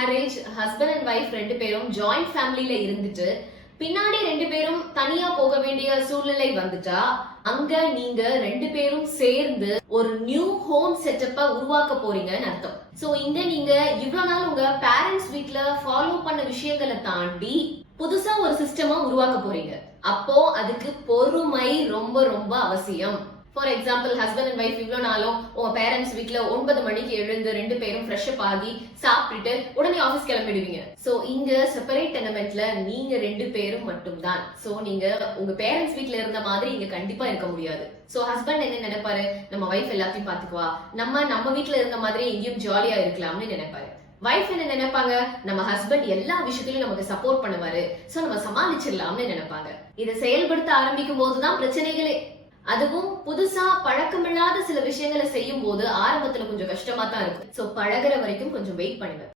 Marriage husband and wife ரெண்டு பேரும் joint ஃபேமிலில இருந்துட்டு பின்னாடி ரெண்டு பேரும் தனியா போக வேண்டிய சூழ்நிலை வந்துட்டா அங்க நீங்க ரெண்டு பேரும் சேர்ந்து ஒரு நியூ ஹோம் செட்டப்ப உருவாக்க போறீங்கன்னு அர்த்தம். சோ இங்க நீங்க இவ்வளவு நாள் உங்க பேரண்ட்ஸ் வீட்ல ஃபாலோ பண்ண விஷயங்களை தாண்டி புதுசா ஒரு சிஸ்டமா உருவாக்க போறீங்க. அப்போ அதுக்கு பொறுமை ரொம்ப ரொம்ப அவசியம். For example husband and wife இவ்வளவு நாளும் உங்க பேரண்ட்ஸ் வீட்ல 9 மணிக்கு எழுந்து ரெண்டு பேரும் ஃப்ரெஷ் அப் ஆகி சாப்பிட்டுட்டு உடனே ஆபீஸ் கிளம்பிடுவீங்க. சோ இங்க செப்பரேட் டெனமெண்ட்ல நீங்க ரெண்டு பேரும் மட்டும்தான். சோ நீங்க உங்க பேரண்ட்ஸ் வீட்ல இருந்த மாதிரி இங்க கண்டிப்பா இருக்க முடியாது. சோ ஹஸ்பண்ட் என்ன நினைப்பாரு, நம்ம ஒய்ஃப் எல்லாத்தையும் பாத்துக்குவா, நம்ம வீட்ல இருந்த மாதிரி எங்கேயும் ஜாலியா இருக்கலாம்னு நினைப்பாரு. வைஃப் என்ன நினைப்பாங்க, நம்ம ஹஸ்பண்ட் எல்லா விஷயத்திலும் நமக்கு சப்போர்ட் பண்ணுவாரு, சோ நம்ம சமாளிச்சிடலாம்னு நினைப்பாங்க. இதை செயல்படுத்த ஆரம்பிக்கும் போதுதான் பிரச்சனைகளே. அதுவும் புதுசா பழக்கமில்லாத சில விஷயங்களை செய்யும் போது ஆரம்பத்துல கொஞ்சம் கஷ்டமா தான் இருக்கும். சோ பழகுற வரைக்கும் கொஞ்சம் வெயிட் பண்ணுங்க.